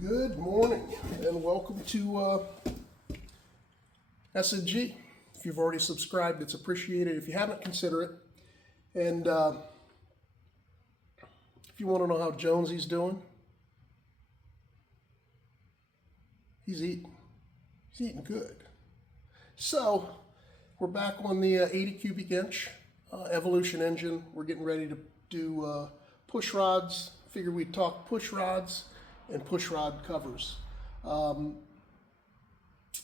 Good morning and welcome to S&G. If you've already subscribed, it's appreciated. If you haven't, consider it. And if you want to know how Jonesy's doing, he's eating. He's eating good. So we're back on the 80 cubic inch Evolution engine. We're getting ready to do push rods. Figured we'd talk push rods and push rod covers.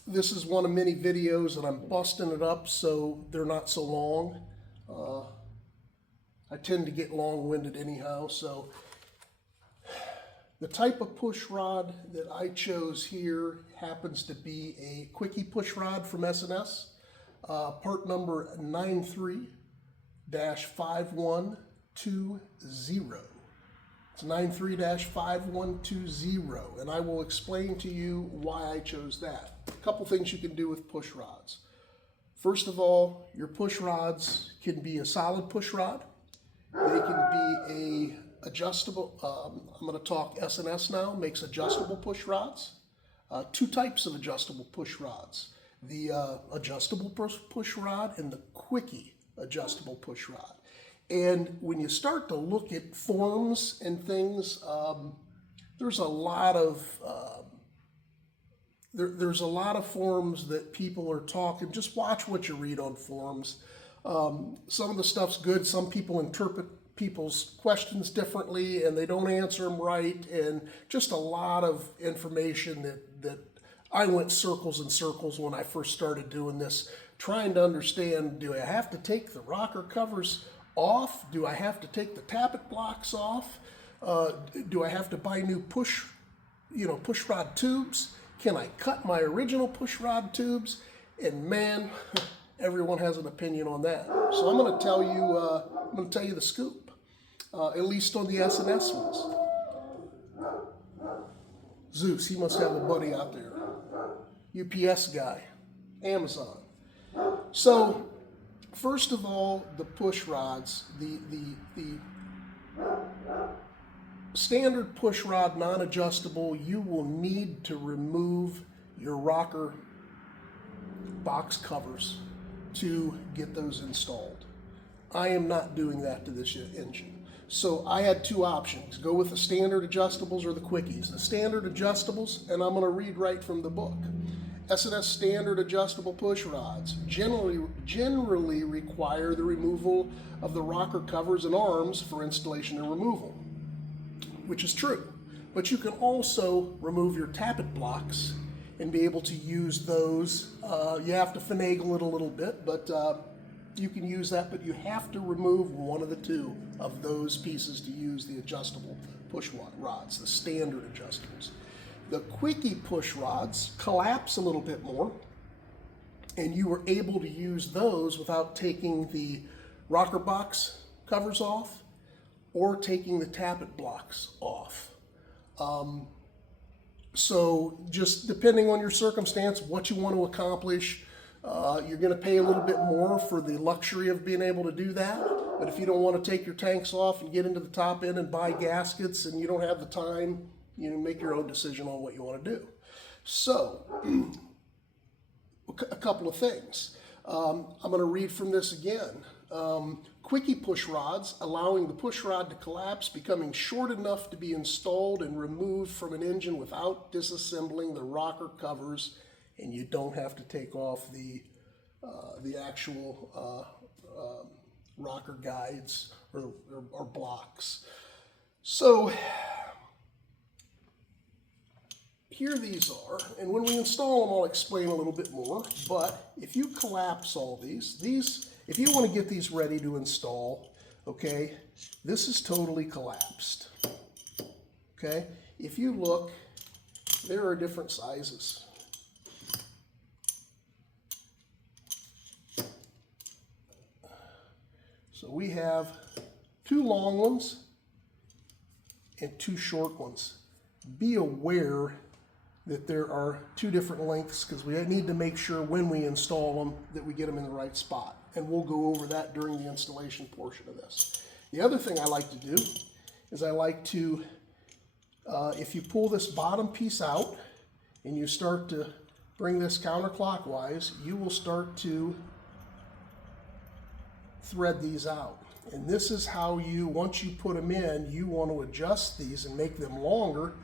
This is one of many videos and I'm busting it up so they're not so long. I tend to get long-winded anyhow, so the type of push rod that I chose here happens to be a quickie push rod from S&S, part number 93-5120. It's 93-5120, and I will explain to you why I chose that. A couple things you can do with push rods. First of all, your push rods can be a solid push rod. They can be a adjustable, I'm going to talk S&S now, makes adjustable push rods. Two types of adjustable push rods. The adjustable push rod and the quickie adjustable push rod. And when you start to look at forms and things, there's a lot of there's a lot of forms that people are talking. Just watch what you read on forums. Some of the stuff's good. Some people interpret people's questions differently, and they don't answer them right. And just a lot of information that I went circles and circles when I first started doing this, trying to understand: do I have to take the rocker covers off? Do I have to take the tappet blocks off? Do I have to buy new push rod tubes? Can I cut my original push rod tubes? And man, everyone has an opinion on that. So I'm going to tell you, the scoop, at least on the S&S ones. Zeus, he must have a buddy out there. UPS guy, Amazon. So, first of all, the push rods, the standard push rod, non-adjustable, you will need to remove your rocker box covers to get those installed. I am not doing that to this engine. So I had two options: go with the standard adjustables or the quickies. The standard adjustables, and I'm going to read right from the book. S&S standard adjustable push rods generally require the removal of the rocker covers and arms for installation and removal, which is true. But you can also remove your tappet blocks and be able to use those. You have to finagle it a little bit, but you can use that, but you have to remove one of the two of those pieces to use the adjustable push rods, the standard adjustables. The quickie push rods collapse a little bit more, and you were able to use those without taking the rocker box covers off or taking the tappet blocks off. So just depending on your circumstance, what you want to accomplish, you're going to pay a little bit more for the luxury of being able to do that. But if you don't want to take your tanks off and get into the top end and buy gaskets and you don't have the time, make your own decision on what you want to do. So, a couple of things. I'm going to read from this again. Quickie push rods, allowing the push rod to collapse, becoming short enough to be installed and removed from an engine without disassembling the rocker covers, and you don't have to take off the actual rocker guides or blocks. So here these are, and when we install them, I'll explain a little bit more. But if you collapse all these, if you want to get these ready to install, okay, this is totally collapsed. Okay, if you look, there are different sizes. So we have two long ones and two short ones. Be aware that there are two different lengths because we need to make sure when we install them that we get them in the right spot. And we'll go over that during the installation portion of this. The other thing I like to do is I like to if you pull this bottom piece out and you start to bring this counterclockwise, you will start to thread these out. And this is how you, once you put them in, you want to adjust these and make them longer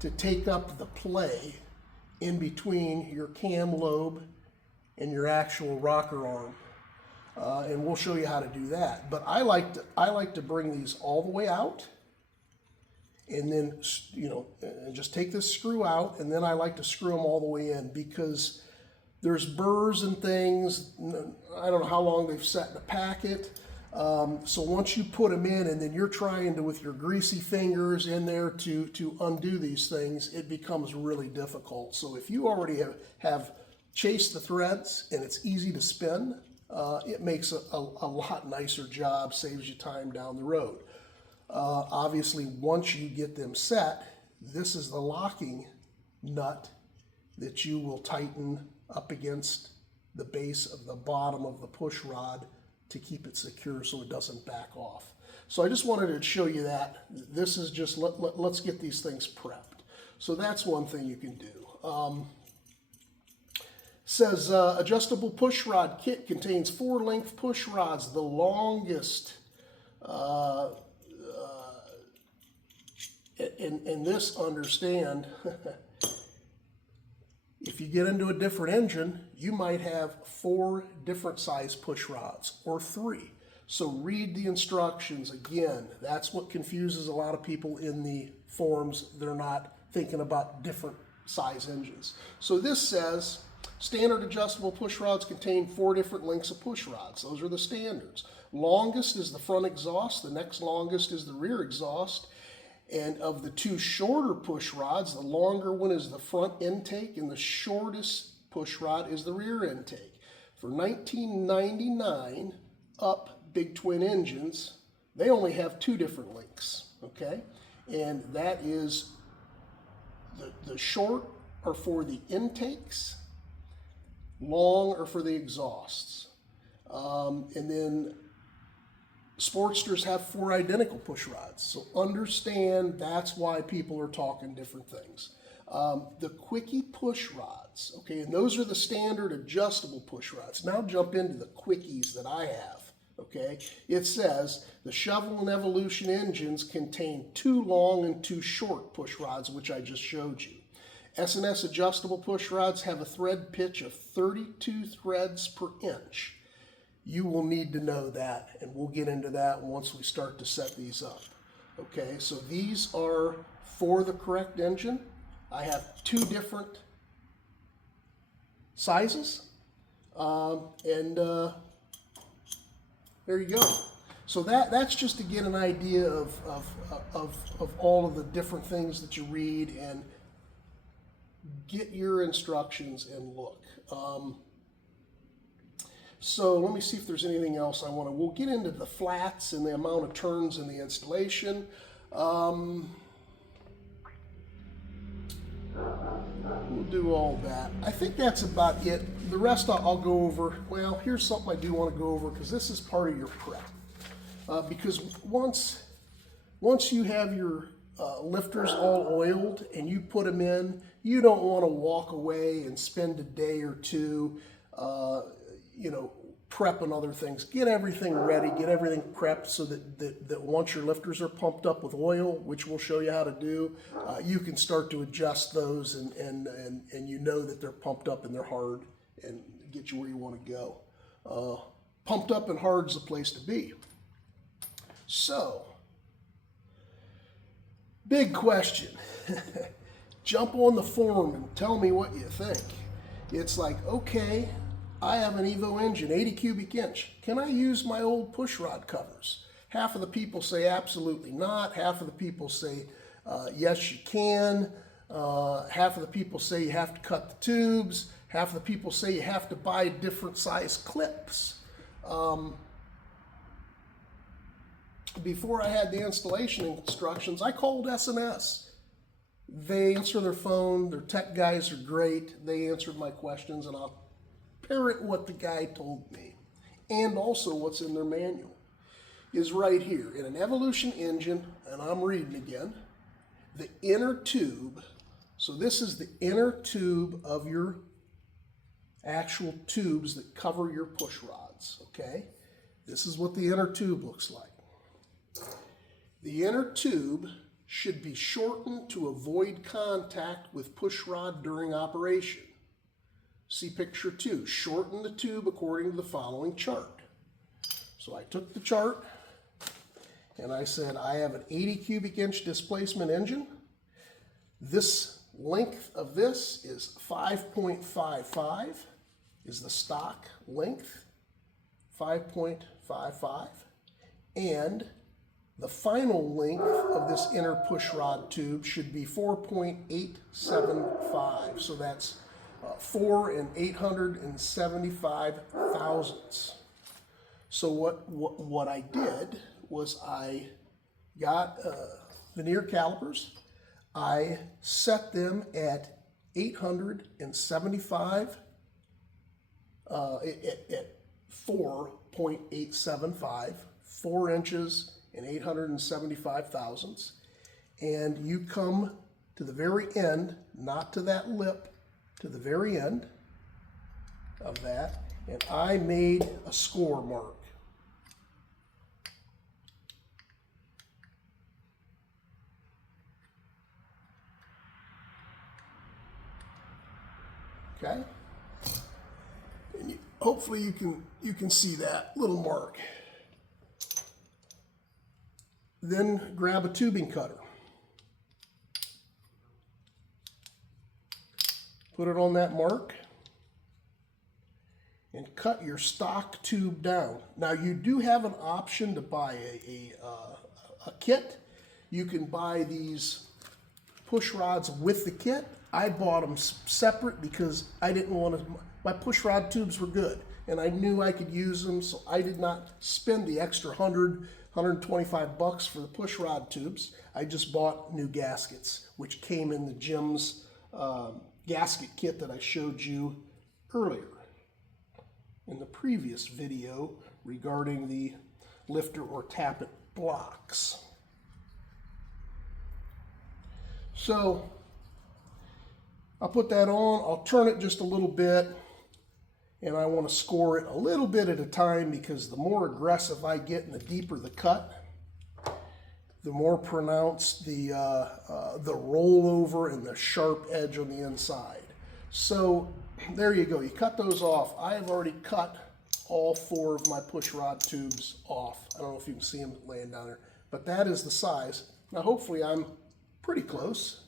to take up the play in between your cam lobe and your actual rocker arm. And we'll show you how to do that. But I like to bring these all the way out, and then, you know, just take this screw out, and then I like to screw them all the way in, because there's burrs and things. I don't know how long they've sat in a packet. So once you put them in, and then you're trying to, with your greasy fingers in there to undo these things, it becomes really difficult. So if you already have chased the threads and it's easy to spin, it makes a lot nicer job, saves you time down the road. Obviously, once you get them set, this is the locking nut that you will tighten up against the base of the bottom of the push rod to keep it secure so it doesn't back off. So I just wanted to show you that. This is just, let's get these things prepped. So that's one thing you can do. Says adjustable push rod kit contains 4 length push rods. The longest, and this, understand, if you get into a different engine, you might have 4 different size push rods, or 3. So read the instructions. Again, that's what confuses a lot of people in the forums. They're not thinking about different size engines. So this says, standard adjustable push rods contain 4 different lengths of push rods. Those are the standards. Longest is the front exhaust. The next longest is the rear exhaust. And of the 2 shorter push rods, the longer one is the front intake, and the shortest push rod is the rear intake. For 1999 up big twin engines, they only have 2 different lengths, okay? And that is the short are for the intakes, long are for the exhausts. And then Sportsters have 4 identical push rods. So understand that's why people are talking different things. The quickie push rods, okay, and those are the standard adjustable push rods. Now jump into the quickies that I have, okay. It says the Shovel and Evolution engines contain 2 long and 2 short push rods, which I just showed you. S&S adjustable push rods have a thread pitch of 32 threads per inch. You will need to know that, and we'll get into that once we start to set these up. Okay, so these are for the correct engine. I have 2 different sizes, and there you go. So that's just to get an idea of all of the different things that you read, and get your instructions and look. So let me see if there's anything else I want to. We'll get into the flats and the amount of turns in the installation. We'll do all that. I think that's about it. The rest I'll go over. Well, here's something I do want to go over, because this is part of your prep. Because once you have your lifters all oiled and you put them in, you don't want to walk away and spend a day or two prepping other things. Get everything ready, get everything prepped so that once your lifters are pumped up with oil, which we'll show you how to do, you can start to adjust those and you know that they're pumped up and they're hard, and get you where you want to go. Pumped up and hard is the place to be. So, big question. Jump on the forum and tell me what you think. It's like, okay, I have an Evo engine, 80 cubic inch. Can I use my old push rod covers? Half of the people say absolutely not. Half of the people say yes, you can. Half of the people say you have to cut the tubes. Half of the people say you have to buy different size clips. Before I had the installation instructions, I called S&S. They answer their phone. Their tech guys are great. They answered my questions, and I'll parrot what the guy told me, and also what's in their manual is right here. In an Evolution engine, and I'm reading again, the inner tube, so this is the inner tube of your actual tubes that cover your push rods, okay? This is what the inner tube looks like. The inner tube should be shortened to avoid contact with push rod during operation. See picture 2. Shorten the tube according to the following chart. So I took the chart and I said I have an 80 cubic inch displacement engine. This length of this is 5.55 is the stock length, 5.55, and the final length of this inner push rod tube should be 4.875. So that's 4 and 875 thousandths. So what I did was I got veneer calipers. I set them at 875 at 4.875, 4 inches and 875 thousandths. And you come to the very end, not to that lip, to the very end of that, and I made a score mark. Okay? And hopefully you can see that little mark. Then grab a tubing cutter. Put it on that mark and cut your stock tube down. Now you do have an option to buy a kit. You can buy these push rods with the kit. I bought them separate because I didn't want to, my push rod tubes were good and I knew I could use them, so I did not spend the extra $125 for the push rod tubes. I just bought new gaskets, which came in the Jim's gasket kit that I showed you earlier in the previous video regarding the lifter or tappet blocks. So I'll put that on, I'll turn it just a little bit, and I want to score it a little bit at a time because the more aggressive I get and the deeper the cut, the more pronounced the rollover and the sharp edge on the inside. So there you go, you cut those off. I have already cut all 4 of my push rod tubes off. I don't know if you can see them laying down there, but that is the size. Now hopefully I'm pretty close.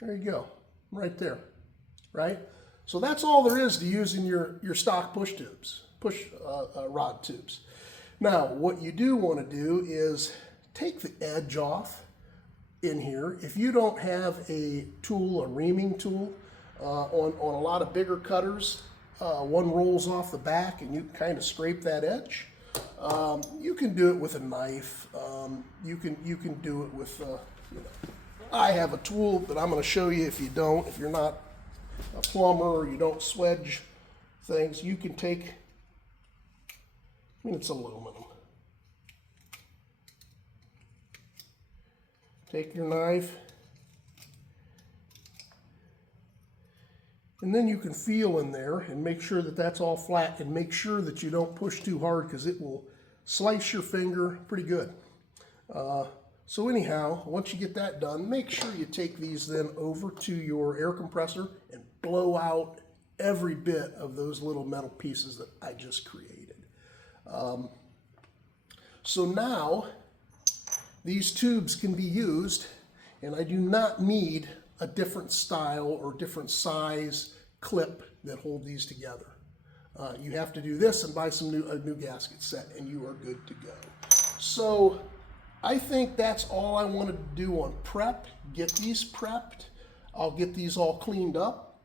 There you go. Right there, right? So that's all there is to using your stock push tubes, rod tubes. Now, what you do want to do is take the edge off in here. If you don't have a tool, a reaming tool, on a lot of bigger cutters, one rolls off the back and you kind of scrape that edge. You can do it with a knife. You can do it with, I have a tool that I'm going to show you if you're not a plumber or you don't swedge things, you can take, it's aluminum. Take your knife, and then you can feel in there and make sure that that's all flat, and make sure that you don't push too hard because it will slice your finger pretty good. So anyhow, once you get that done, make sure you take these then over to your air compressor and blow out every bit of those little metal pieces that I just created. So now these tubes can be used, and I do not need a different style or different size clip that hold these together. You have to do this and buy a new gasket set, and you are good to go. So I think that's all I wanted to do on prep. Get these prepped. I'll get these all cleaned up.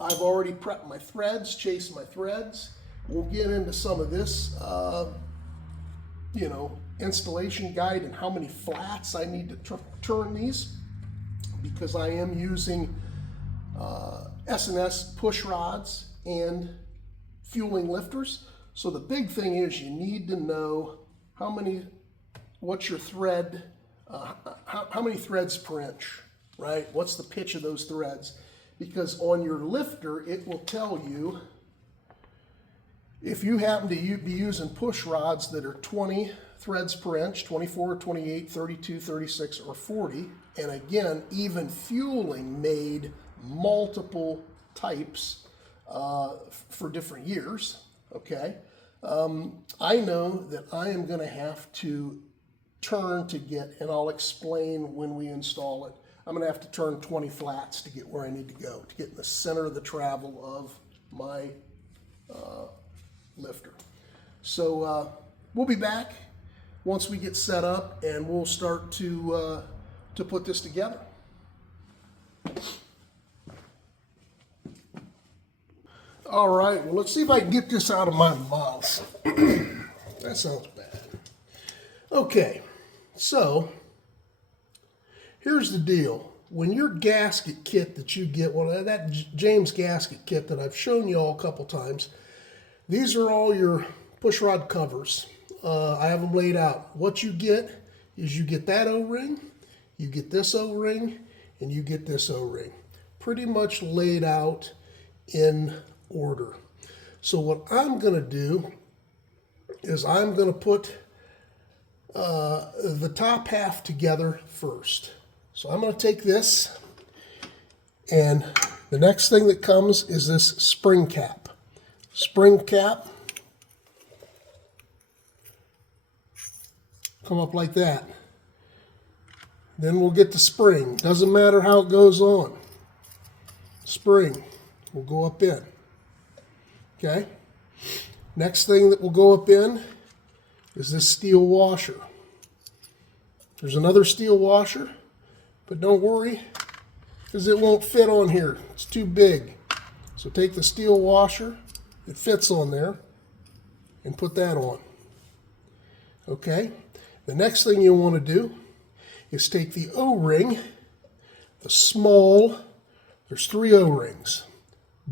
I've already prepped my threads, chased my threads. We'll get into some of this, installation guide and how many flats I need to turn these, because I am using S&S push rods and fueling lifters. So the big thing is you need to know what's your thread how many threads per inch, right? What's the pitch of those threads? Because on your lifter, it will tell you if you happen to be using push rods that are 20 threads per inch, 24, 28, 32, 36, or 40, and again, even fueling made multiple types for different years, okay? I know that I am going to have to turn to get, and I'll explain when we install it, I'm going to have to turn 20 flats to get where I need to go, to get in the center of the travel of my lifter. So we'll be back once we get set up, and we'll start to put this together. All right, well, let's see if I can get this out of my mouth. That sounds bad. Okay, so here's the deal. When your gasket kit that you get, well, that James gasket kit that I've shown you all a couple times, these are all your push rod covers. I have them laid out. What you get is you get that O-ring, you get this O-ring, and you get this O-ring. Pretty much laid out in order. So what I'm going to do is I'm going to put the top half together first. So I'm going to take this, and the next thing that comes is this spring cap. Spring cap, come up like that. Then we'll get the spring. Doesn't matter how it goes on. Spring will go up in. Okay? Next thing that will go up in is this steel washer. There's another steel washer, but don't worry, because it won't fit on here. It's too big. So take the steel washer that fits on there and put that on. Okay? The next thing you'll want to do is take the O-ring, the small, there's 3 O-rings.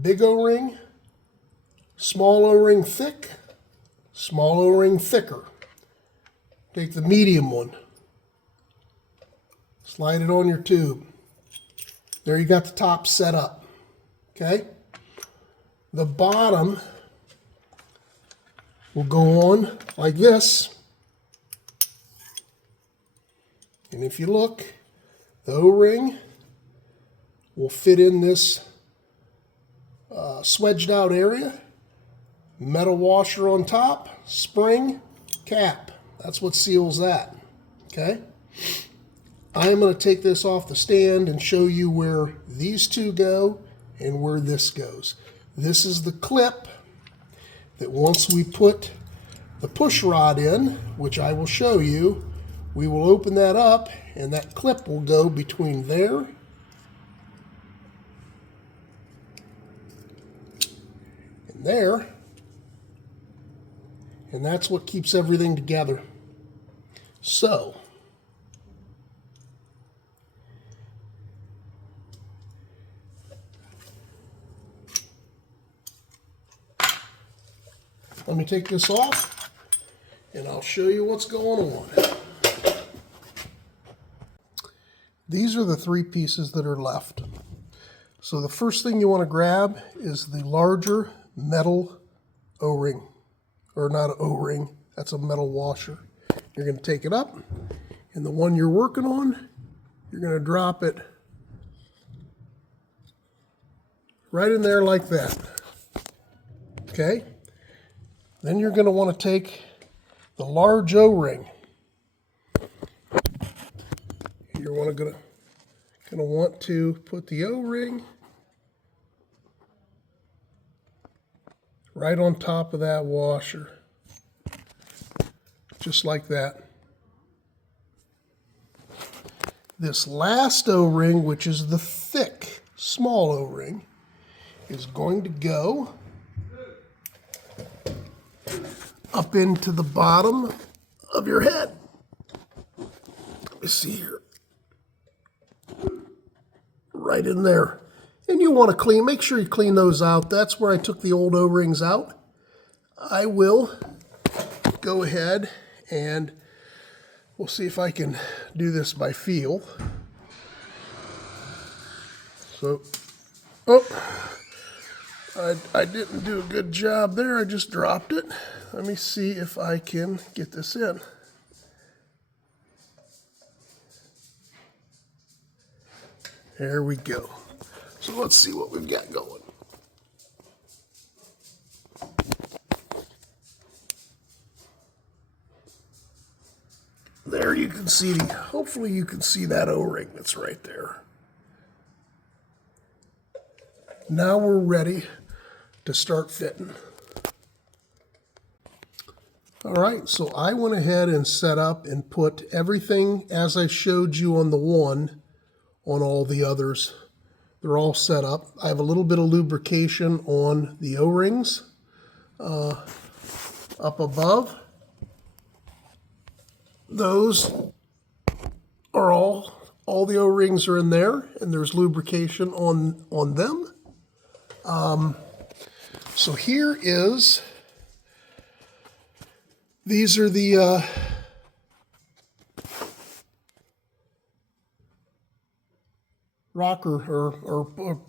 Big O-ring, small O-ring thick, small O-ring thicker. Take the medium one, slide it on your tube. There you got the top set up, okay? The bottom will go on like this. And if you look, the O-ring will fit in this swedged out area. Metal washer on top, spring, cap. That's what seals that, okay? I am going to take this off the stand and show you where these two go and where this goes. This is the clip that once we put the push rod in, which I will show you, we will open that up and that clip will go between there and there, and that's what keeps everything together. So let me take this off and I'll show you what's going on. These are the 3 pieces that are left. So the first thing you want to grab is the larger metal O-ring, or not an O-ring, that's a metal washer. You're going to take it up, and the one you're working on, you're going to drop it right in there like that. Okay? Then you're going to want to take the large O-ring. You're going to want to put the O-ring right on top of that washer, just like that. This last O-ring, which is the thick, small O-ring, is going to go up into the bottom of your head. Let me see here. Right in there. And you want to make sure you clean those out. That's where I took the old O-rings out. I will go ahead and We'll see if I can do this by feel. So, oh, I didn't do a good job there. I just dropped it. Let me see if I can get this in. There we go. So let's see what we've got going. There you can see, hopefully you can see that O-ring that's right there. Now we're ready to start fitting. All right, so I went ahead and set up and put everything as I showed you on the one on all the others. They're all set up. I have a little bit of lubrication on the O-rings up above. Those are all the O-rings are in there, and there's lubrication on them. So here is, these are the rocker or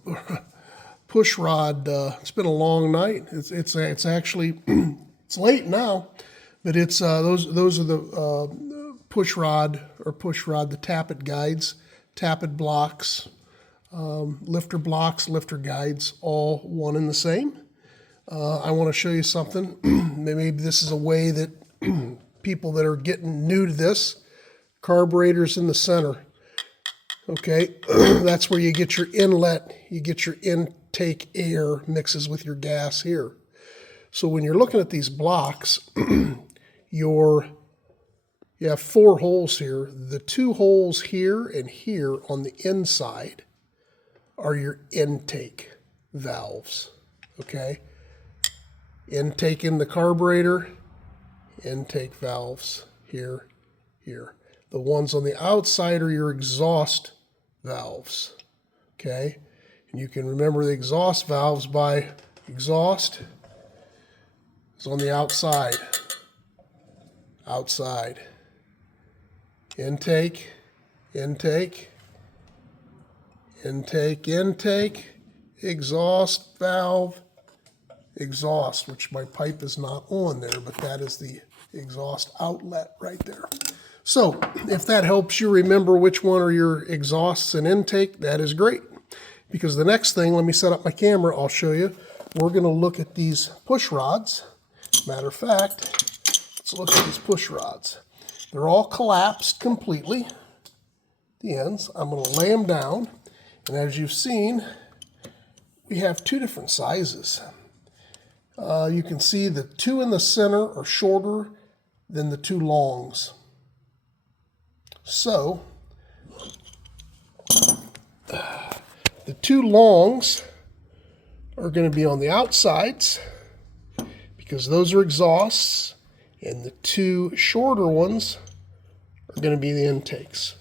push rod. It's been a long night. It's actually it's late now, but it's those are the push rod, the tappet guides, tappet blocks, lifter blocks, lifter guides, all one and the same. I want to show you something. Maybe this is a way that people that are getting new to this, carburetor's in the center. Okay, that's where you get your inlet, you get your intake air mixes with your gas here. So when you're looking at these blocks, you have 4 holes here. The 2 holes here and here on the inside are your intake valves, okay? Intake in the carburetor, intake valves here, here. The ones on the outside are your exhaust valves, okay? And you can remember the exhaust valves by exhaust is on the outside, outside. Intake, intake, intake, intake, exhaust valve, exhaust, which my pipe is not on there, but that is the exhaust outlet right there. So if that helps you remember which one are your exhausts and intake, that is great. Because the next thing, let me set up my camera, I'll show you. We're going to look at these push rods. Matter of fact, let's look at these push rods. They're all collapsed completely, the ends. I'm going to lay them down. And as you've seen, we have 2 different sizes. You can see the 2 in the center are shorter than the 2 longs. So, the 2 longs are going to be on the outsides because those are exhausts, and the 2 shorter ones are going to be the intakes.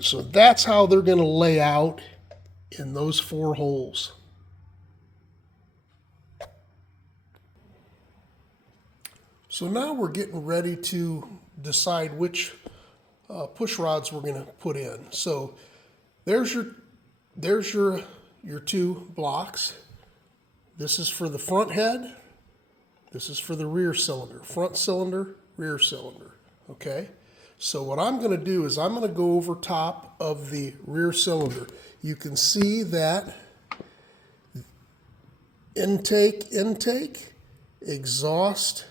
So that's how they're going to lay out in those 4 holes. So now we're getting ready to decide which push rods we're going to put in. So there's your 2 blocks. This is for the front head. This is for the rear cylinder. Front cylinder, rear cylinder. Okay? So what I'm going to do is I'm going to go over top of the rear cylinder. You can see that intake, intake, exhaust,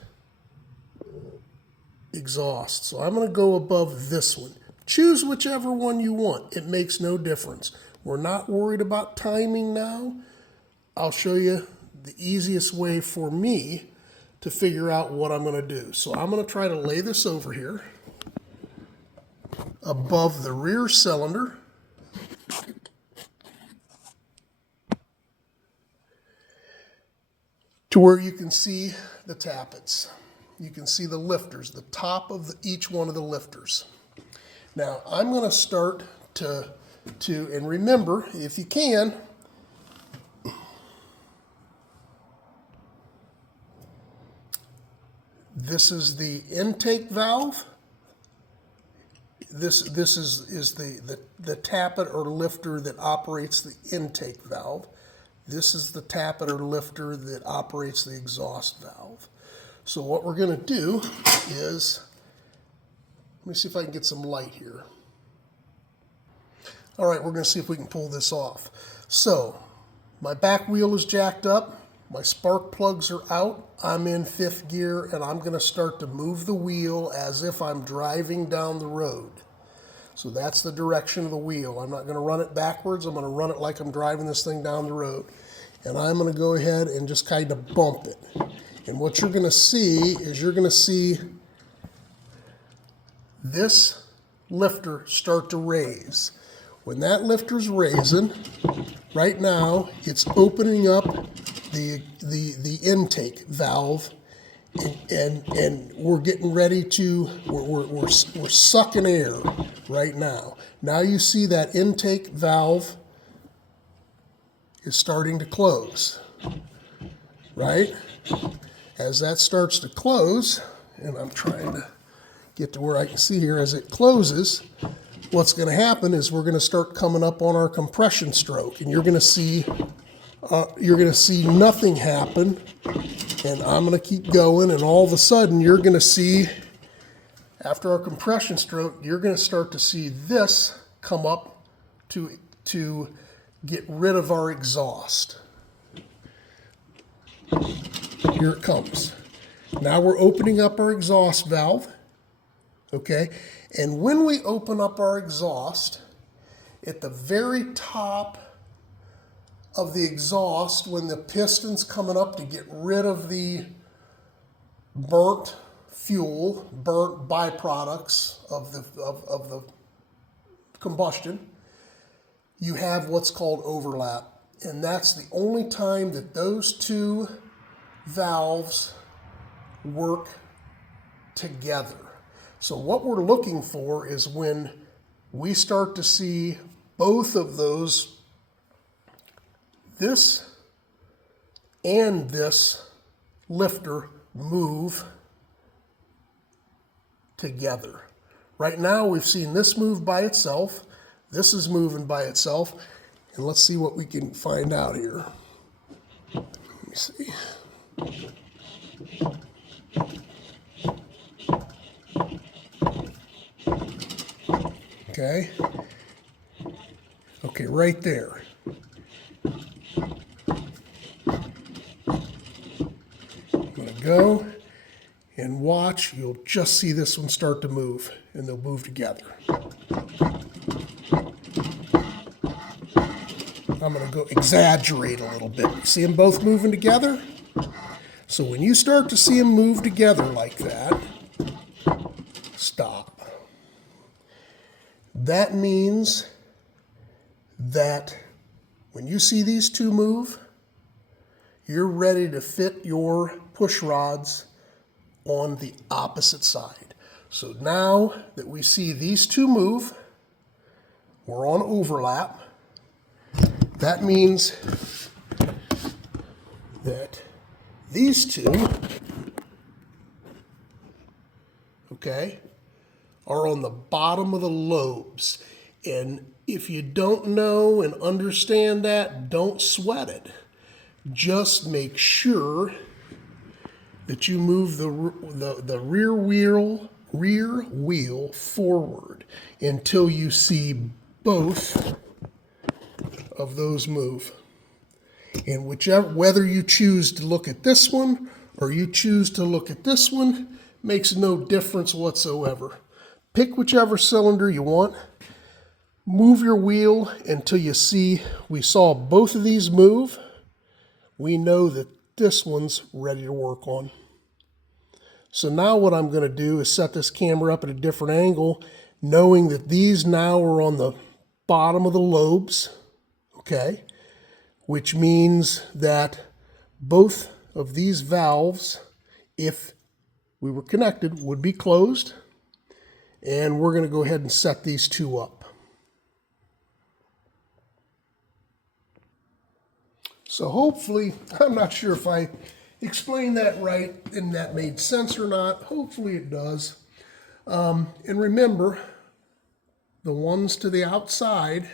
exhaust. So I'm going to go above this one. Choose whichever one you want. It makes no difference. We're not worried about timing now. I'll show you the easiest way for me to figure out what I'm going to do. So I'm going to try to lay this over here above the rear cylinder. To where you can see the tappets. You can see the lifters, the top of each one of the lifters. Now, I'm going to start and remember, if you can, this is the intake valve, this is the tappet or lifter that operates the intake valve. This is the tappet or lifter that operates the exhaust valve. So what we're going to do is, let me see if I can get some light here. All right, we're going to see if we can pull this off. So my back wheel is jacked up. My spark plugs are out. I'm in 5th gear, and I'm going to start to move the wheel as if I'm driving down the road. So that's the direction of the wheel. I'm not going to run it backwards. I'm going to run it like I'm driving this thing down the road. And I'm going to go ahead and just kind of bump it. And what you're going to see is you're going to see this lifter start to raise. When that lifter's raising, right now it's opening up the intake valve, and we're getting ready to, we're sucking air right now. Now you see that intake valve is starting to close, right? As that starts to close, and I'm trying to get to where I can see here, as it closes, what's going to happen is we're going to start coming up on our compression stroke, and you're going to see nothing happen, and I'm going to keep going, and all of a sudden you're going to see, after our compression stroke, you're going to start to see this come up to get rid of our exhaust. Here it comes. Now we're opening up our exhaust valve, okay? And when we open up our exhaust, at the very top of the exhaust, when the piston's coming up to get rid of the burnt fuel, burnt byproducts of the combustion, you have what's called overlap. And that's the only time that those two valves work together. So what we're looking for is when we start to see both of those, this and this lifter, move together. Right now we've seen this move by itself, this is moving by itself, and let's see what we can find out here. Let me see. Okay. Okay, right there. I'm going to go and watch. You'll just see this one start to move, and they'll move together. I'm going to go exaggerate a little bit. See them both moving together? So when you start to see them move together like that, stop. That means that when you see these two move, you're ready to fit your push rods on the opposite side. So now that we see these two move, we're on overlap. That means that these two, okay, are on the bottom of the lobes. And if you don't know and understand that, don't sweat it. Just make sure that you move the rear wheel forward until you see both of those move. And whether you choose to look at this one or you choose to look at this one makes no difference whatsoever. Pick whichever cylinder you want. Move your wheel until you see we saw both of these move. We know that this one's ready to work on. So now what I'm going to do is set this camera up at a different angle, knowing that these now are on the bottom of the lobes, okay? Which means that both of these valves, if we were connected, would be closed. And we're going to go ahead and set these two up. So hopefully, I'm not sure if I explained that right and that made sense or not. Hopefully it does. And remember, the ones to the outside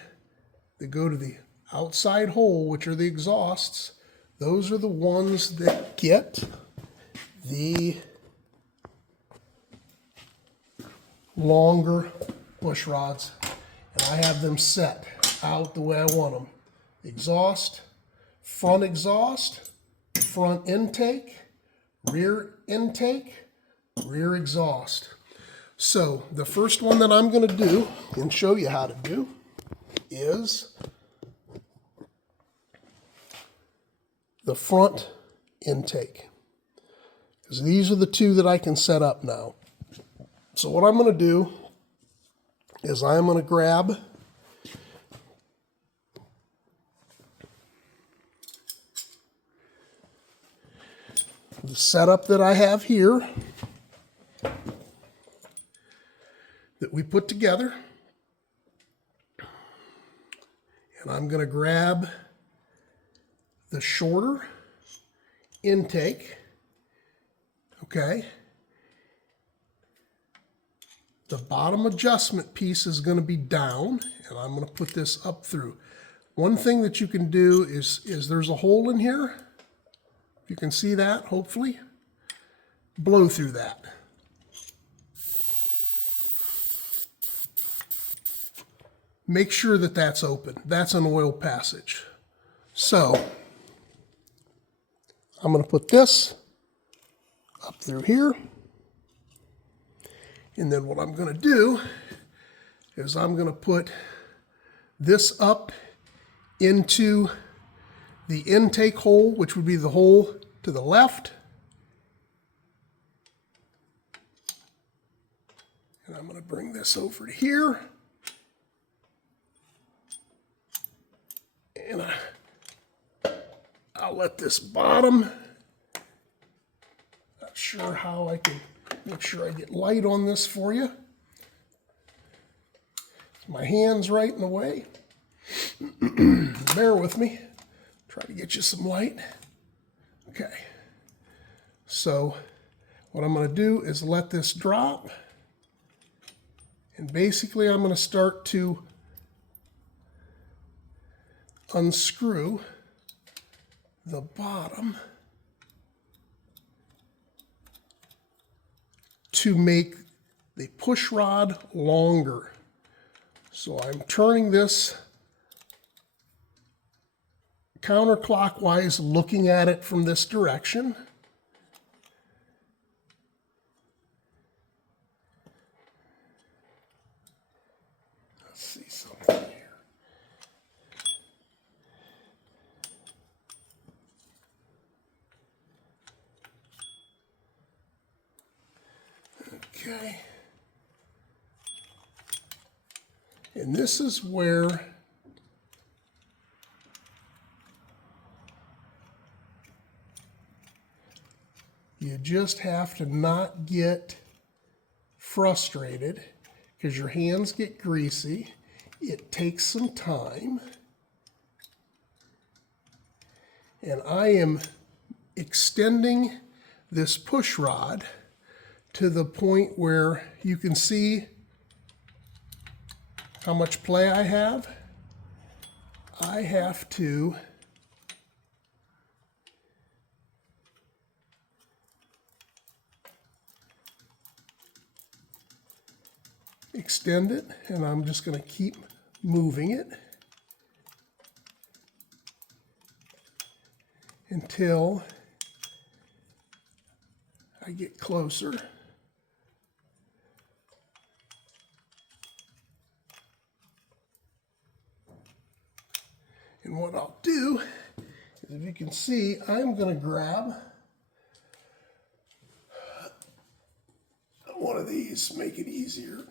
that go to the outside hole, which are the exhausts, those are the ones that get the longer push rods. And I have them set out the way I want them. Exhaust, front intake, rear intake, rear exhaust. So the first one that I'm going to do and show you how to do is the front intake, because these are the two that I can set up now. So what I'm going to do is I'm going to grab the setup that I have here that we put together, and I'm going to grab the shorter intake, okay? The bottom adjustment piece is going to be down, and I'm going to put this up through. One thing that you can do is there's a hole in here. You can see that, hopefully. Blow through that. Make sure that that's open. That's an oil passage. So I'm going to put this up through here. And then what I'm going to do is I'm going to put this up into the intake hole, which would be the hole to the left. And I'm going to bring this over to here. And I'll let this bottom, not sure how I can make sure I get light on this for you. My hand's right in the way. Bear with me. Try to get you some light. Okay. So what I'm going to do is let this drop. And basically I'm going to start to unscrew the bottom to make the push rod longer. So I'm turning this counterclockwise, looking at it from this direction. Let's see something here. Okay. And this is where you just have to not get frustrated, because your hands get greasy. It takes some time. And I am extending this push rod to the point where you can see how much play I have. I have to extend it, and I'm just going to keep moving it until I get closer. And what I'll do is, if you can see, I'm going to grab one of these, make it easier.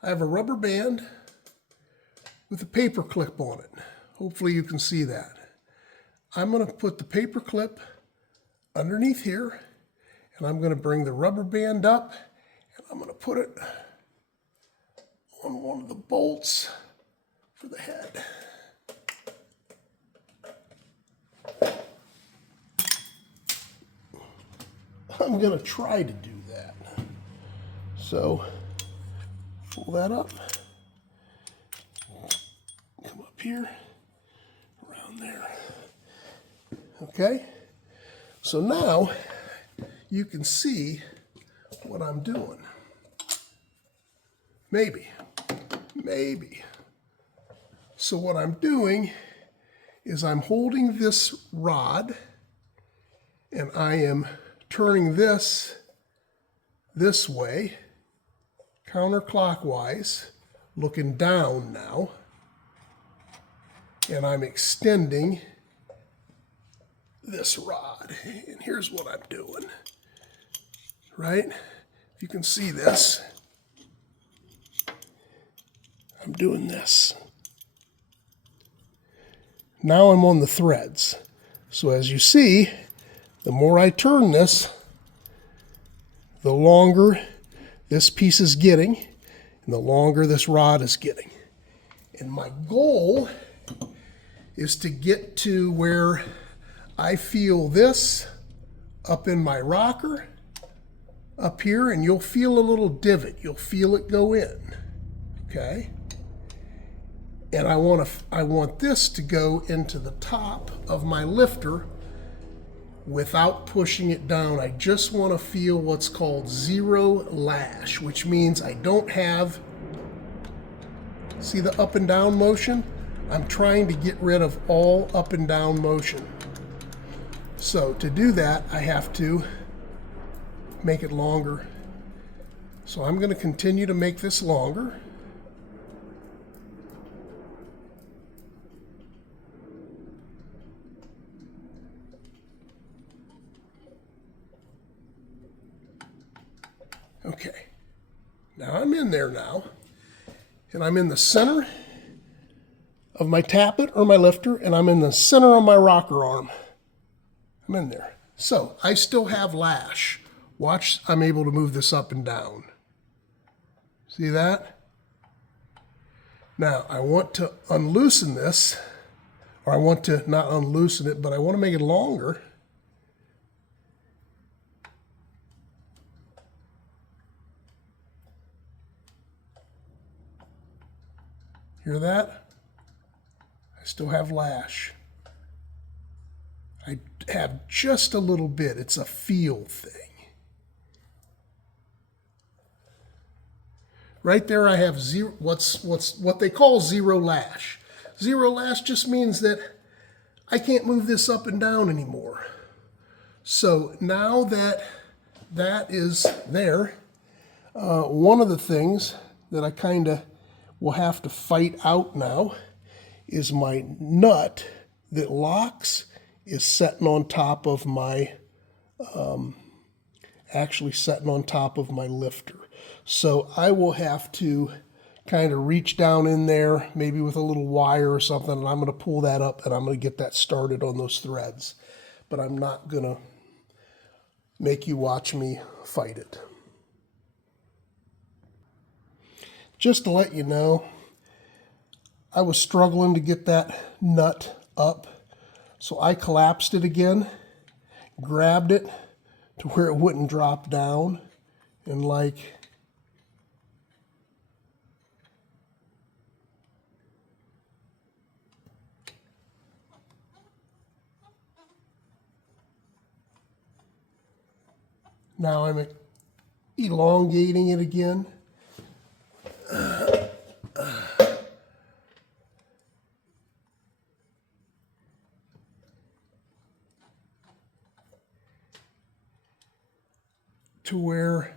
I have a rubber band with a paper clip on it. Hopefully you can see that. I'm going to put the paper clip underneath here, and I'm going to bring the rubber band up, and I'm going to put it on one of the bolts for the head. I'm going to try to do that. So for pull that up. Come up here, around there. Okay? So now you can see what I'm doing. Maybe. So what I'm doing is I'm holding this rod and I am turning this way, counterclockwise, looking down now, and I'm extending this rod. And here's what I'm doing, right? If you can see this, I'm doing this. Now I'm on the threads. So as you see, the more I turn this, the longer this piece is getting, and the longer this rod is getting. And my goal is to get to where I feel this up in my rocker, up here, and you'll feel a little divot. You'll feel it go in, okay? And I want this to go into the top of my lifter without pushing it down. I just want to feel what's called zero lash, which means I don't have, see the up and down motion? I'm trying to get rid of all up and down motion. So to do that, I have to make it longer. So I'm going to continue to make this longer. Okay, now I'm in there now, and I'm in the center of my tappet or my lifter, and I'm in the center of my rocker arm. I'm in there. So I still have lash. Watch, I'm able to move this up and down. See that? Now I want to unloosen this, or I want to not unloosen it, but I want to make it longer. Hear that? I still have lash. I have just a little bit. It's a feel thing. Right there I have zero, what they call zero lash. Zero lash just means that I can't move this up and down anymore. So now that that is there, one of the things that I kind of will have to fight out now is my nut that locks is setting on top of my, actually setting on top of my lifter. So I will have to kind of reach down in there, maybe with a little wire or something, and I'm going to pull that up and I'm going to get that started on those threads. But I'm not going to make you watch me fight it. Just to let you know, I was struggling to get that nut up, so I collapsed it again, grabbed it to where it wouldn't drop down, and like now I'm elongating it again. To where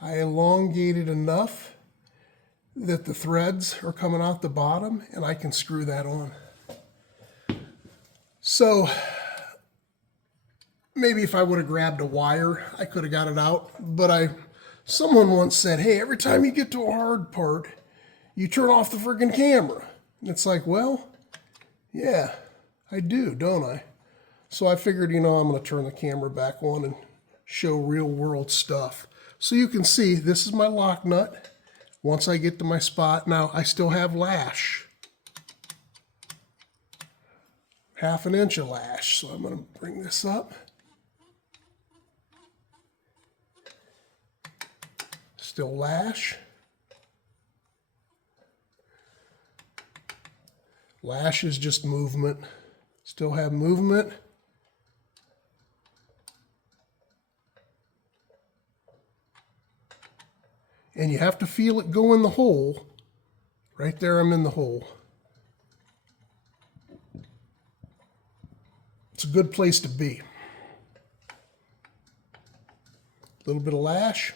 I elongated enough that the threads are coming out the bottom and I can screw that on. So maybe if I would have grabbed a wire, I could have got it out, but someone once said, hey, every time you get to a hard part, you turn off the friggin' camera. And it's like, well, yeah, I do, don't I? So I figured, I'm going to turn the camera back on and show real world stuff. So you can see this is my lock nut. Once I get to my spot, now I still have lash. 1/2 inch of lash. So I'm going to bring this up. Still lash. Lash is just movement. Still have movement. And you have to feel it go in the hole. Right there, I'm in the hole. It's a good place to be. A little bit of lash.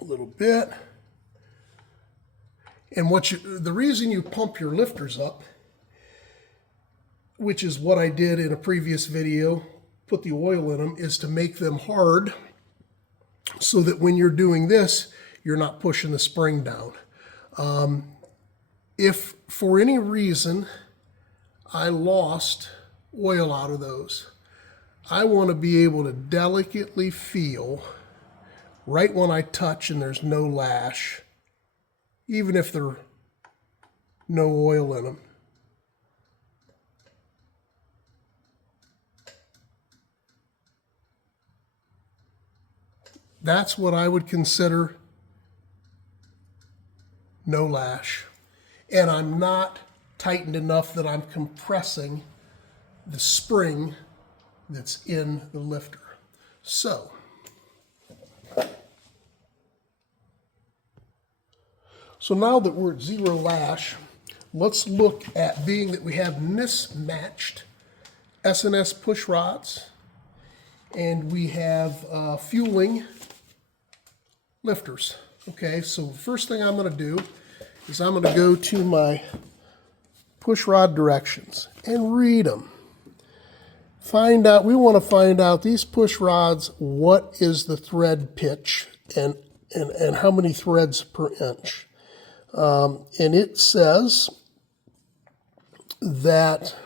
A little bit. And the reason you pump your lifters up, which is what I did in a previous video, put the oil in them, is to make them hard so that when you're doing this, you're not pushing the spring down. If for any reason I lost oil out of those, I want to be able to delicately feel right when I touch and there's no lash, even if there's no oil in them. That's what I would consider no lash. And I'm not tightened enough that I'm compressing the spring that's in the lifter. So, now that we're at zero lash, let's look at, being that we have mismatched S&S push rods and we have fueling lifters. Okay, so the first thing I'm going to do is I'm going to go to my push rod directions and read them. We want to find out these push rods, what is the thread pitch and how many threads per inch. And it says that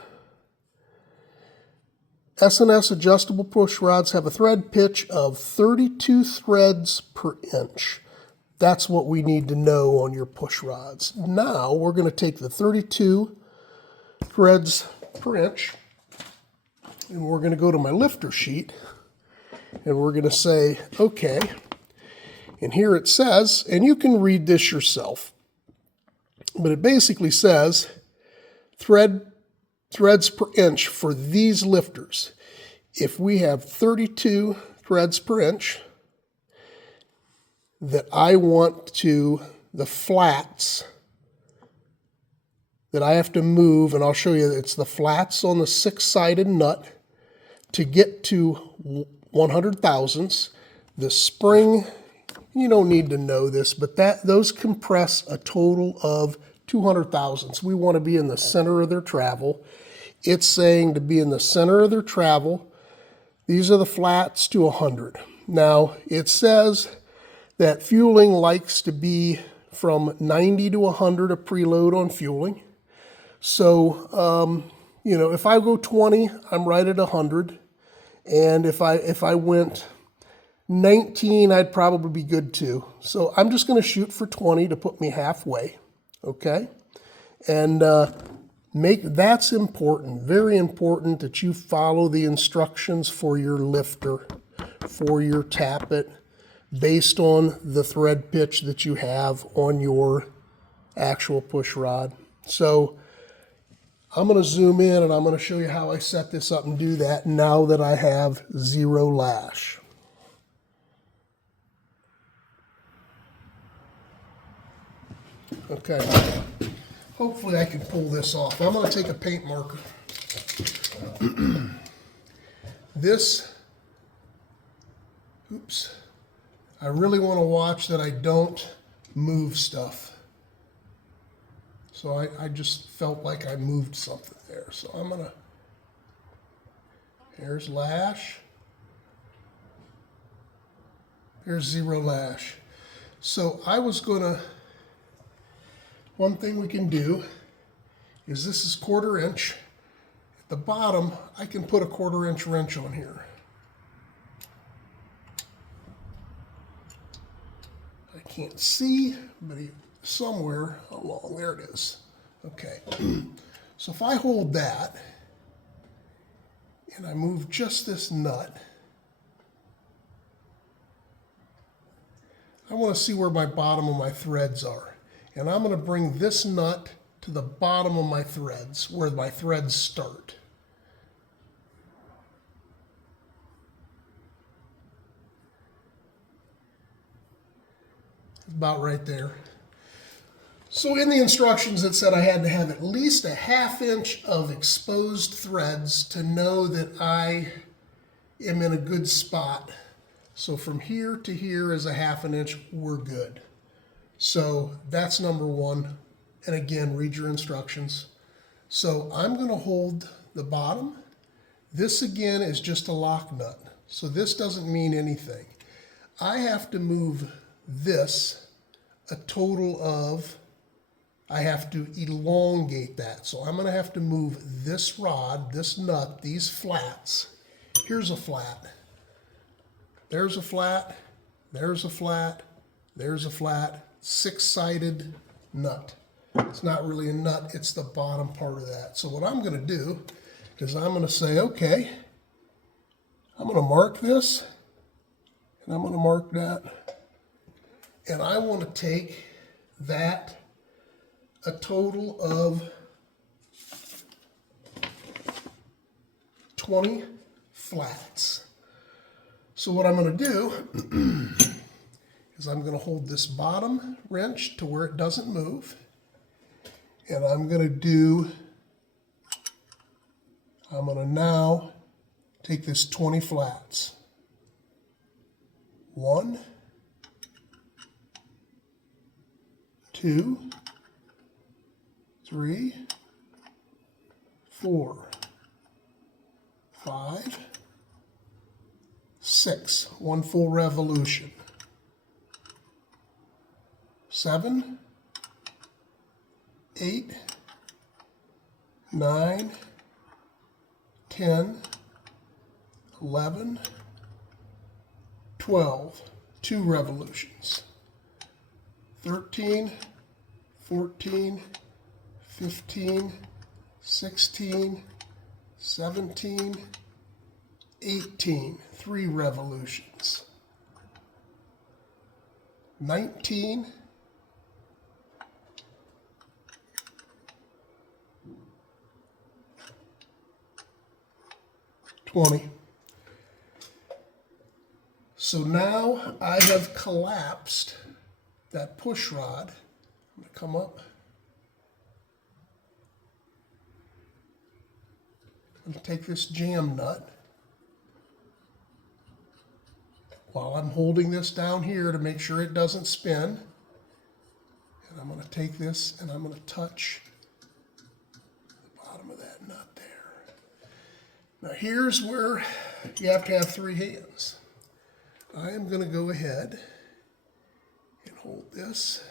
S&S adjustable push rods have a thread pitch of 32 threads per inch. That's what we need to know on your push rods. Now we're going to take the 32 threads per inch and we're going to go to my lifter sheet and we're going to say, okay, and here it says, and you can read this yourself, but it basically says threads per inch for these lifters. If we have 32 threads per inch, that I want the flats that I have to move, and I'll show you, it's the flats on the 6-sided nut to get to 100 thousandths. The spring, you don't need to know this, but those compress a total of 200 thousandths. We want to be in the center of their travel. It's saying to be in the center of their travel. These are the flats to 100. Now, it says that fueling likes to be from 90 to 100 a preload on fueling. So, if I go 20, I'm right at 100. And if I went 19, I'd probably be good too. So I'm just going to shoot for 20 to put me halfway. Okay? And that's important, very important that you follow the instructions for your lifter, for your tappet, based on the thread pitch that you have on your actual push rod. So I'm going to zoom in and I'm going to show you how I set this up and do that now that I have zero lash. Okay, hopefully I can pull this off. I'm going to take a paint marker. I really want to watch that I don't move stuff. So I just felt like I moved something there. So I'm going to, here's lash. Here's zero lash. So I was going to, one thing we can do is, this is 1/4 inch. At the bottom, I can put a 1/4 inch wrench on here. I can't see, but somewhere along there it is. Okay, so if I hold that and I move just this nut, I want to see where my bottom of my threads are. And I'm going to bring this nut to the bottom of my threads, where my threads start. About right there. So in the instructions it said I had to have at least a 1/2 inch of exposed threads to know that I am in a good spot. So from here to here is a 1/2 inch, we're good. So that's number one. And again, read your instructions. So I'm going to hold the bottom. This again is just a lock nut. So this doesn't mean anything. I have to move this a total of, I have to elongate that. So I'm going to have to move this rod, this nut, these flats. Here's a flat. There's a flat. There's a flat. There's a flat. 6-sided nut. It's not really a nut, it's the bottom part of that. So what I'm going to do is I'm going to say, okay, I'm going to mark this, and I'm going to mark that, and I want to take that a total of 20 flats. So what I'm going to do is I'm going to hold this bottom wrench to where it doesn't move, and I'm going to now take this 20 flats. 1, 2, 3, 4, 5, 6, 1 full revolution. 7, 8, 9, 10, 11, 12, 2 revolutions. 13, 14, 15, 16, 17, 18, 3 revolutions. 19, 20. So now I have collapsed that push rod. I'm going to come up. I'm going to take this jam nut while I'm holding this down here to make sure it doesn't spin. And I'm going to take this and I'm going to touch the bottom of that nut there. Now here's where you have to have 3 hands. I am going to go ahead and hold this.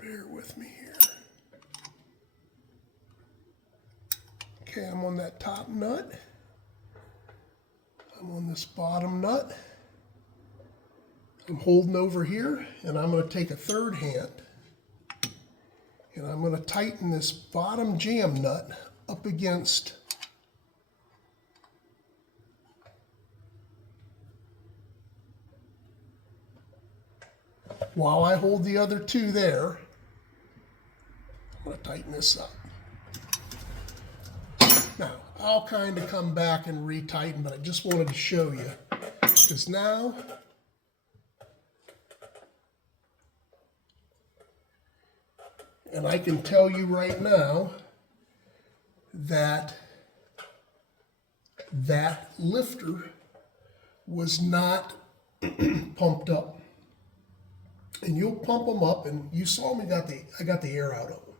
Bear with me here. Okay, I'm on that top nut. I'm on this bottom nut. I'm holding over here, and I'm going to take a 3rd hand, and I'm going to tighten this bottom jam nut up against while I hold the other 2 there. I'm going to tighten this up. Now, I'll kind of come back and retighten, but I just wanted to show you, because now and I can tell you right now that that lifter was not pumped up. And you'll pump them up, and you saw me I got the air out of them.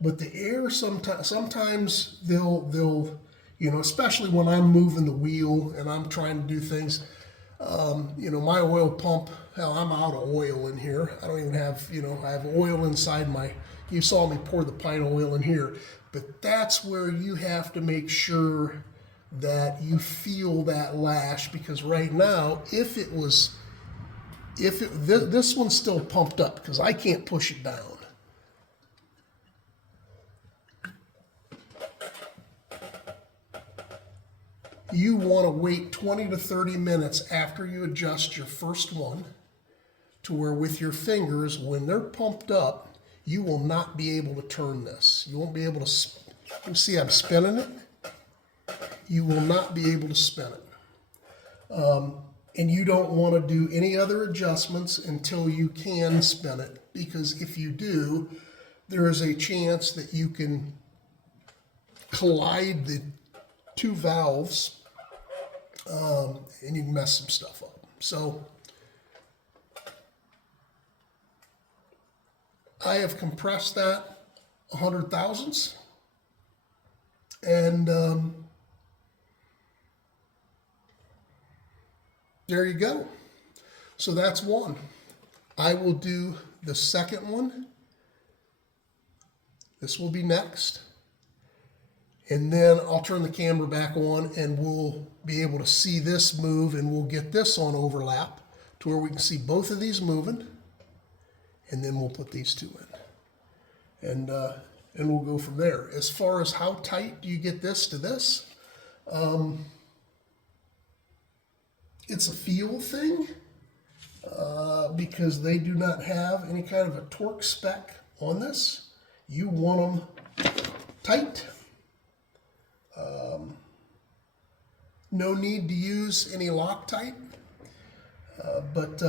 But the air sometimes they'll you know, especially when I'm moving the wheel and I'm trying to do things. You know, my oil pump, hell, I'm out of oil in here. I don't even have, you know, I have oil inside my, you saw me pour the pine oil in here. But that's where you have to make sure that you feel that lash, because right now, this one's still pumped up because I can't push it down. you want to wait 20 to 30 minutes after you adjust your first one to where with your fingers, when they're pumped up, you will not be able to turn this. You won't be able to, you see I'm spinning it? You will not be able to spin it. And you don't want to do any other adjustments until you can spin it, because if you do, there is a chance that you can collide the two valves and you can mess some stuff up. So I have compressed that 100 thousandths, and there you go. So that's one. I will do the second one. This will be next. And then I'll turn the camera back on and we'll be able to see this move, and we'll get this on overlap to where we can see both of these moving. And then we'll put these two in. And we'll go from there. As far as how tight do you get this to this, it's a feel thing because they do not have any kind of a torque spec on this. You want them tight. No need to use any Loctite, but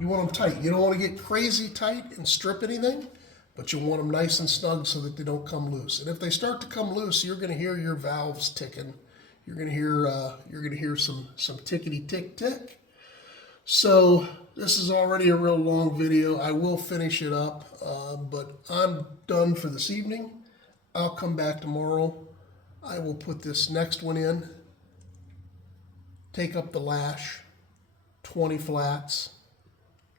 you want them tight. You don't want to get crazy tight and strip anything, but you want them nice and snug so that they don't come loose. And if they start to come loose, you're going to hear your valves ticking. You're going to hear some tickety tick tick. So this is already a real long video. I will finish it up, but I'm done for this evening. I'll come back tomorrow. I will put this next one in, take up the lash, 20 flats,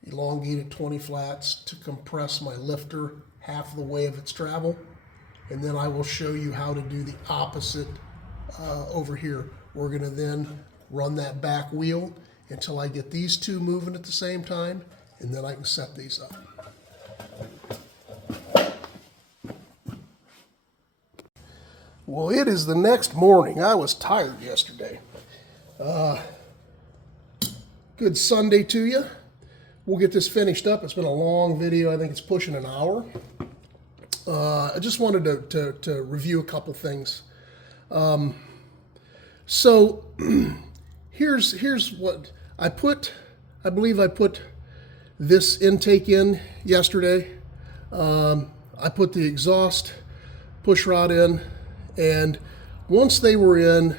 elongated 20 flats to compress my lifter half the way of its travel. And then I will show you how to do the opposite over here. We're going to then run that back wheel until I get these two moving at the same time, and then I can set these up. Well, it is the next morning. I was tired yesterday. Good Sunday to you. We'll get this finished up. It's been a long video. I think it's pushing an hour. I just wanted to review a couple things. So here's what I put. I believe I put this intake in yesterday. I put the exhaust push rod in, and once they were in,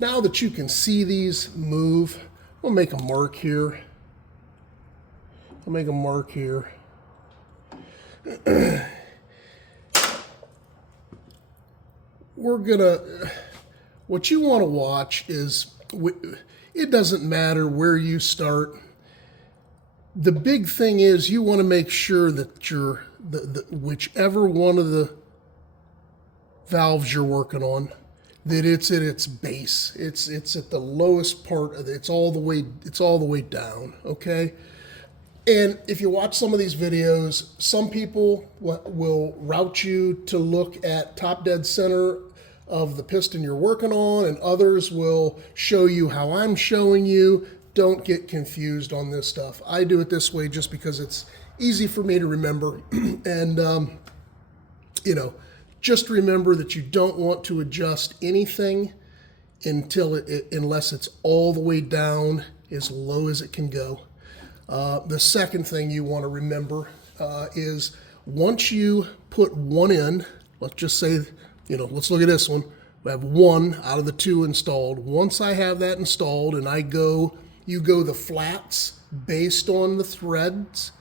now that you can see these move, we'll make a mark here. I'll make a mark here. We're gonna, what you want to watch is, it doesn't matter where you start. The big thing is you want to make sure that your whichever one of the valves you're working on, that it's at its base. It's at the lowest part of it. It's all the way down, okay? And if you watch some of these videos, some people will route you to look at top dead center of the piston you're working on, and others will show you how I'm showing you. Don't get confused on this stuff. I do it this way just because it's easy for me to remember. And, you know, just remember that you don't want to adjust anything unless it's all the way down as low as it can go. The second thing you want to remember is once you put one in, let's just say, you know, let's look at this one. We have one out of the two installed. Once I have that installed and you go the flats based on the threads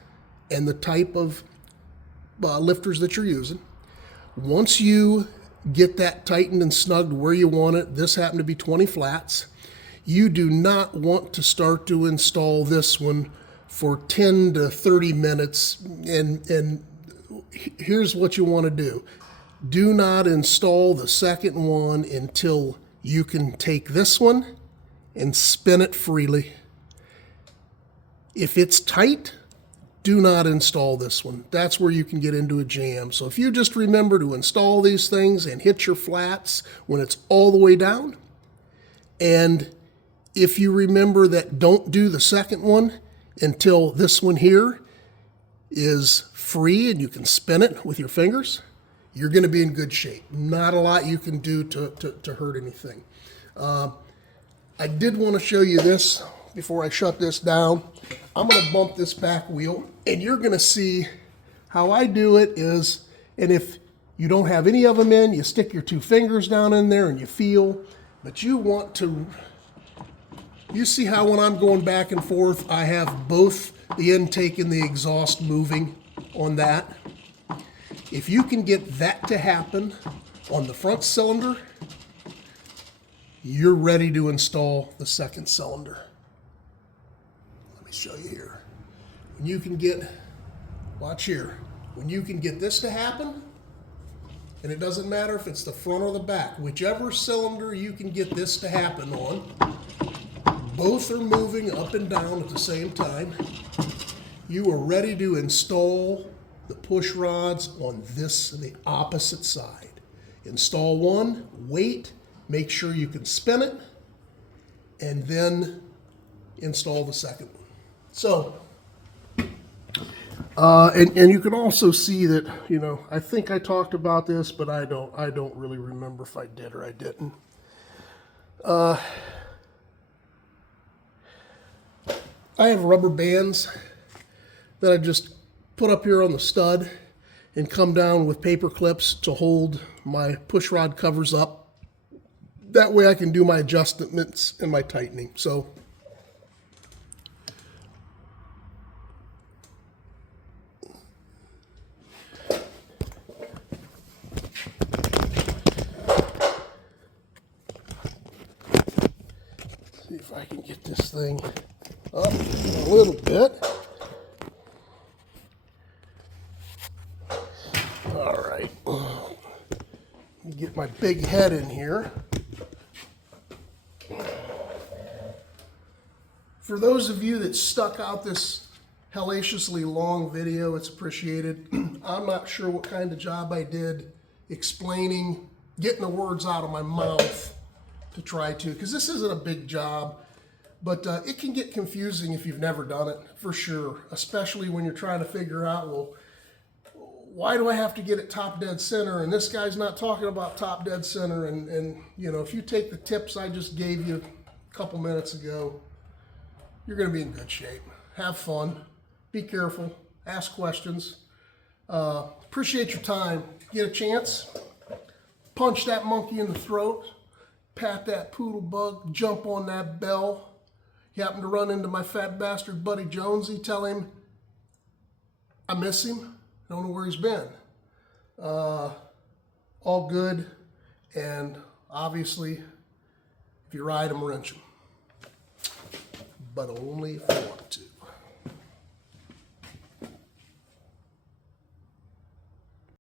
and the type of lifters that you're using. Once you get that tightened and snugged where you want it, this happened to be 20 flats, you do not want to start to install this one for 10 to 30 minutes. And here's what you want to do. Do not install the second one until you can take this one and spin it freely. If it's tight, do not install this one. That's where you can get into a jam. So if you just remember to install these things and hit your flats when it's all the way down, And if you remember that, don't do the second one until this one here is free and you can spin it with your fingers. You're going to be in good shape. Not a lot you can do to hurt anything. I did want to show you this before I shut this down. I'm going to bump this back wheel, and you're going to see how I do it is, and if you don't have any of them in, you stick your two fingers down in there and you feel, but you want to, you see how when I'm going back and forth, I have both the intake and the exhaust moving on that. If you can get that to happen on the front cylinder, you're ready to install the second cylinder. Let me show you here. When you can get, watch here, when you can get this to happen, and it doesn't matter if it's the front or the back, whichever cylinder you can get this to happen on, both are moving up and down at the same time, you are ready to install the push rods on the opposite side. Install one, wait, make sure you can spin it, and then install the second one. So, and you can also see that, you know, I think I talked about this, but I don't really remember if I did or I didn't. I have rubber bands that I just put up here on the stud and come down with paper clips to hold my push rod covers up. That way I can do my adjustments and my tightening. So see if I can get this thing up a little bit. All right, let me get my big head in here. For those of you that stuck out this hellaciously long video, it's appreciated. I'm not sure what kind of job I did explaining, getting the words out of my mouth to try to, because this isn't a big job, but it can get confusing if you've never done it, for sure, especially when you're trying to figure out, well, why do I have to get it top dead center? And this guy's not talking about top dead center. And you know, if you take the tips I just gave you a couple minutes ago, you're going to be in good shape. Have fun. Be careful. Ask questions. Appreciate your time. Get a chance, punch that monkey in the throat, pat that poodle bug, jump on that bell. You happen to run into my fat bastard buddy Jonesy, tell him I miss him. I don't know where he's been. All good, and obviously, if you ride him, wrench him. But only if you want to.